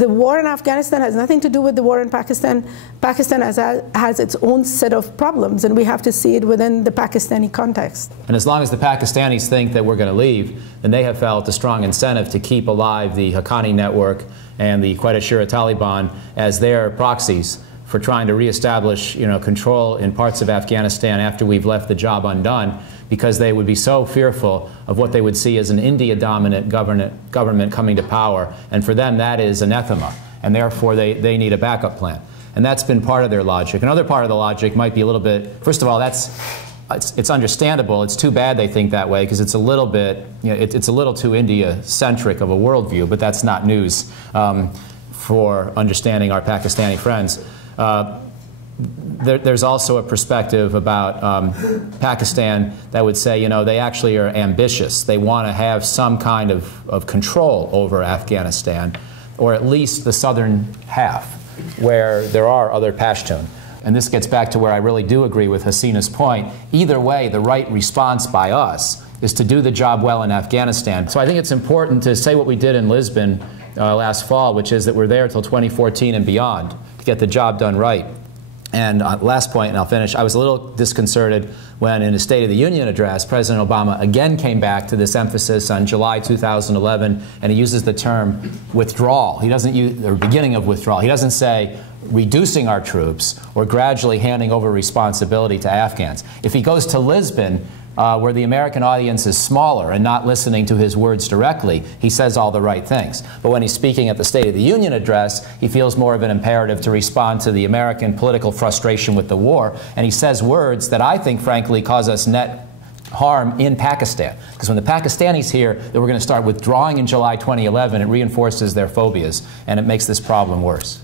the war in Afghanistan has nothing to do with the war in Pakistan. Pakistan has its own set of problems, and we have to see it within the Pakistani context. And as long as the Pakistanis think that we're going to leave, then they have felt a strong incentive to keep alive the Haqqani network and the Quetta-Shura Taliban as their proxies for trying to reestablish, control in parts of Afghanistan after we've left the job undone, because they would be so fearful of what they would see as an India-dominant government coming to power. And for them, that is anathema. And therefore, they need a backup plan. And that's been part of their logic. Another part of the logic might be a little bit, first of all, it's understandable. It's too bad they think that way, because it's a little bit, it's a little too India-centric of a worldview, but that's not news for understanding our Pakistani friends. There's also a perspective about Pakistan that would say, they actually are ambitious. They want to have some kind of control over Afghanistan, or at least the southern half, where there are other Pashtun. And this gets back to where I really do agree with Hassina's point. Either way, the right response by us is to do the job well in Afghanistan. So I think it's important to say what we did in Lisbon last fall, which is that we're there till 2014 and beyond to get the job done right. And last point, and I'll finish, I was a little disconcerted when in his State of the Union address, President Obama again came back to this emphasis on July 2011, and he uses the term withdrawal. He doesn't use, or beginning of withdrawal. He doesn't say reducing our troops or gradually handing over responsibility to Afghans. If he goes to Lisbon, where the American audience is smaller and not listening to his words directly, he says all the right things. But when he's speaking at the State of the Union address, he feels more of an imperative to respond to the American political frustration with the war, and he says words that I think, frankly, cause us net harm in Pakistan. Because when the Pakistanis hear that we're going to start withdrawing in July 2011, it reinforces their phobias, and it makes this problem worse.